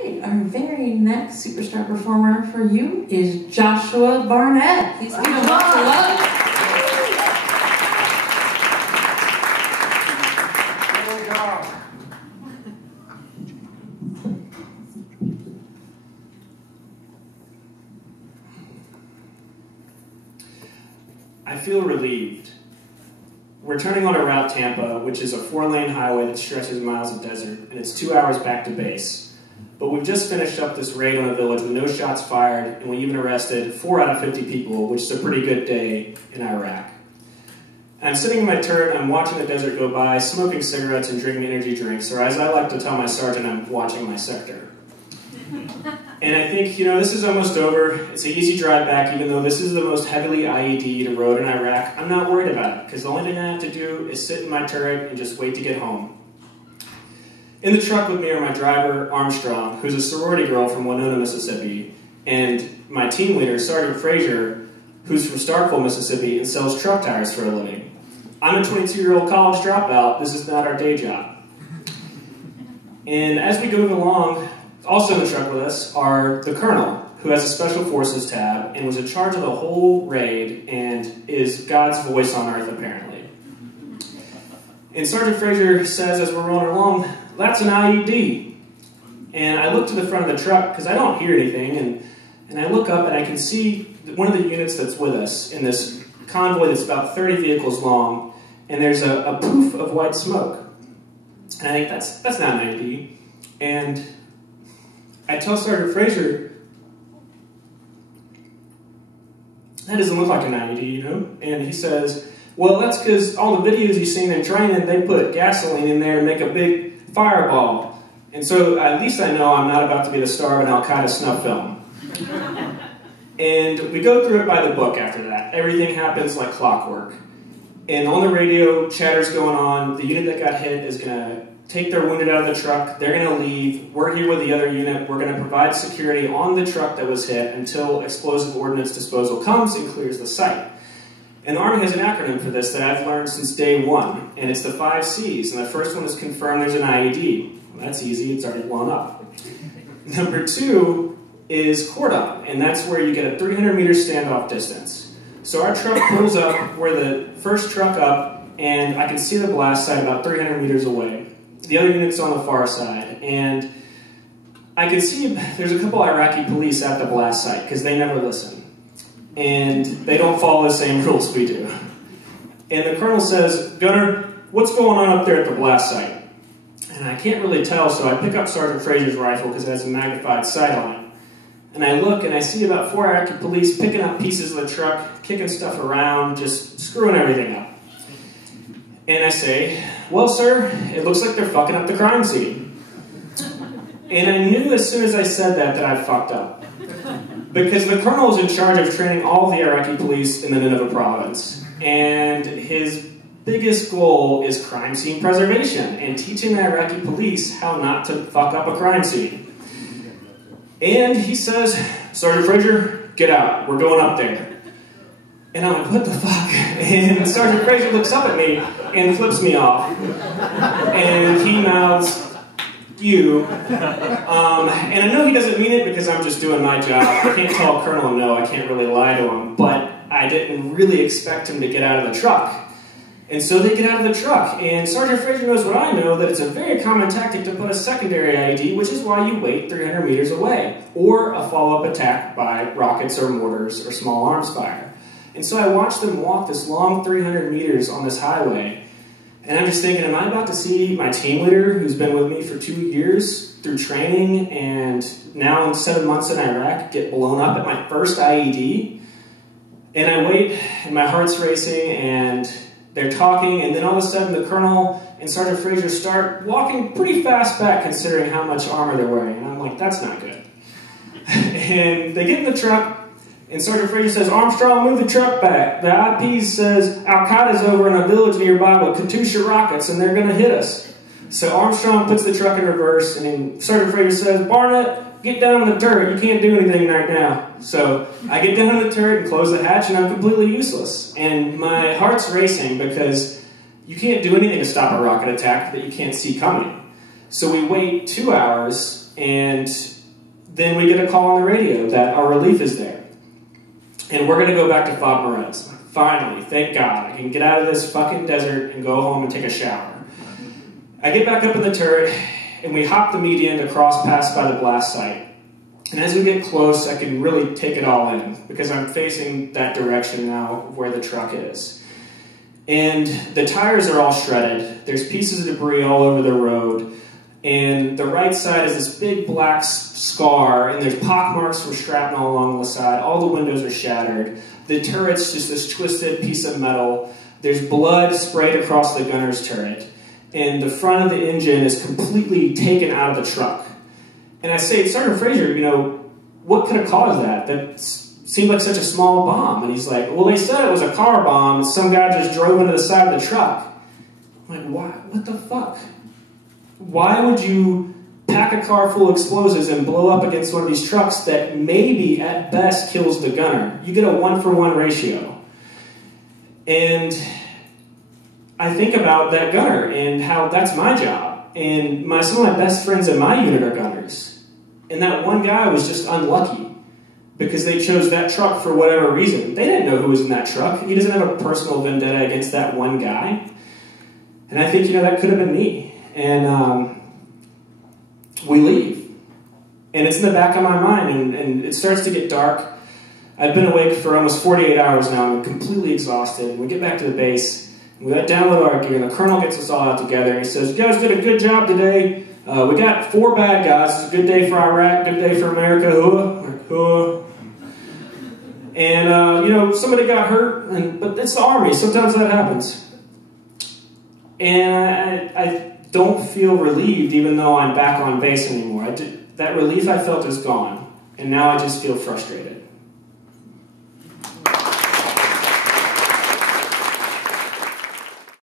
Okay, our very next superstar performer for you is Joshua Barnett. Please give him lots of love. Here we go. I feel relieved. We're turning on a Route Tampa, which is a 4-lane highway that stretches miles of desert, and it's 2 hours back to base. But we've just finished up this raid on a village with no shots fired, and we even arrested 4 out of 50 people, which is a pretty good day in Iraq. I'm sitting in my turret, I'm watching the desert go by, smoking cigarettes and drinking energy drinks, or as I like to tell my sergeant, I'm watching my sector. And I think, this is almost over. It's an easy drive back, even though this is the most heavily IED'd road in Iraq. I'm not worried about it, because the only thing I have to do is sit in my turret and just wait to get home. In the truck with me are my driver, Armstrong, who's a sorority girl from Winona, Mississippi, and my team leader, Sergeant Frazier, who's from Starkville, Mississippi, and sells truck tires for a living. I'm a 22-year-old college dropout. This is not our day job. And as we go along, also in the truck with us are the colonel, who has a special forces tab and was in charge of the whole raid and is God's voice on earth, apparently. And Sergeant Frazier says, as we're rolling along, that's an IED. And I look to the front of the truck because I don't hear anything, and I look up and I can see one of the units that's with us in this convoy that's about 30 vehicles long, and there's a poof of white smoke. And I think that's not an IED. And I tell Sergeant Frazier, that doesn't look like an IED, And he says, well, that's because all the videos you've seen in training, they put gasoline in there to make a big fireball. And so at least I know I'm not about to be the star of an Al-Qaeda snuff film. And we go through it by the book after that. Everything happens like clockwork. And on the radio, chatter's going on. The unit that got hit is going to take their wounded out of the truck. They're going to leave. We're here with the other unit. We're going to provide security on the truck that was hit until explosive ordnance disposal comes and clears the site. And the Army has an acronym for this that I've learned since day one, and it's the 5 C's. And the first one is confirm there's an IED. Well, that's easy. It's already blown up. Number 2 is cordon, and that's where you get a 300-meter standoff distance. So our truck pulls up. We're the first truck up, and I can see the blast site about 300 meters away. The other unit's on the far side, and I can see there's a couple Iraqi police at the blast site because they never listen, and they don't follow the same rules we do. And the colonel says, Gunner, what's going on up there at the blast site? And I can't really tell, so I pick up Sergeant Frazier's rifle because it has a magnified sight on it. And I look, and I see about 4 Iraqi police picking up pieces of the truck, kicking stuff around, just screwing everything up. And I say, well, sir, it looks like they're fucking up the crime scene. And I knew as soon as I said that I fucked up. Because the colonel is in charge of training all the Iraqi police in the Nineveh province. And his biggest goal is crime scene preservation and teaching the Iraqi police how not to fuck up a crime scene. And he says, Sergeant Frazier, get out. We're going up there. And I'm like, what the fuck? And Sergeant Frazier looks up at me and flips me off. And he mouths, you. And I know he doesn't mean it because I'm just doing my job. I can't tell a colonel no, I can't really lie to him. But I didn't really expect him to get out of the truck. And so they get out of the truck. And Sergeant Frazier knows what I know, that it's a very common tactic to put a secondary IED, which is why you wait 300 meters away. Or a follow-up attack by rockets or mortars or small arms fire. And so I watched them walk this long 300 meters on this highway, and I'm just thinking, am I about to see my team leader, who's been with me for 2 years through training, and now in 7 months in Iraq, get blown up at my first IED? And I wait, and my heart's racing, and they're talking, and then all of a sudden the colonel and Sergeant Frazier start walking pretty fast back, considering how much armor they're wearing, and I'm like, that's not good. And they get in the truck, and Sergeant Frazier says, Armstrong, move the truck back. The IP says Al-Qaeda's over in a village nearby with Katyusha rockets and they're going to hit us. So Armstrong puts the truck in reverse, and then Sergeant Frazier says, Barnett, get down on the turret. You can't do anything right now. So I get down on the turret and close the hatch, and I'm completely useless. And my heart's racing because you can't do anything to stop a rocket attack that you can't see coming. So we wait 2 hours And then we get a call on the radio that our relief is there. And we're going to go back to Fob Moretz. Finally, thank God, I can get out of this fucking desert and go home and take a shower. I get back up in the turret, and we hop the median to cross pass by the blast site. And as we get close, I can really take it all in, because I'm facing that direction now where the truck is. And the tires are all shredded. There's pieces of debris all over the road. And the right side is this big black scar, and there's pock marks from shrapnel along the side. All the windows are shattered. The turret's just this twisted piece of metal. There's blood sprayed across the gunner's turret. And the front of the engine is completely taken out of the truck. And I say, Sergeant Fraser, you know, what could have caused that? That seemed like such a small bomb. And he's like, well, they said it was a car bomb. Some guy just drove into the side of the truck. I'm like, why? What the fuck? Why would you pack a car full of explosives and blow up against one of these trucks that maybe at best kills the gunner? You get a 1-for-1 ratio. And I think about that gunner and how that's my job. And some of my best friends in my unit are gunners. And that one guy was just unlucky because they chose that truck for whatever reason. They didn't know who was in that truck. He doesn't have a personal vendetta against that one guy. And I think, you know, that could have been me. And we leave. And it's in the back of my mind, and it starts to get dark. I've been awake for almost 48 hours now. I'm completely exhausted. We get back to the base. We download our gear, and the colonel gets us all out together. He says, you guys did a good job today. We got 4 bad guys. It's a good day for Iraq, good day for America. And, you know, somebody got hurt, but it's the Army. Sometimes that happens. And I don't feel relieved even though I'm back on base anymore. That relief I felt is gone. And now I just feel frustrated.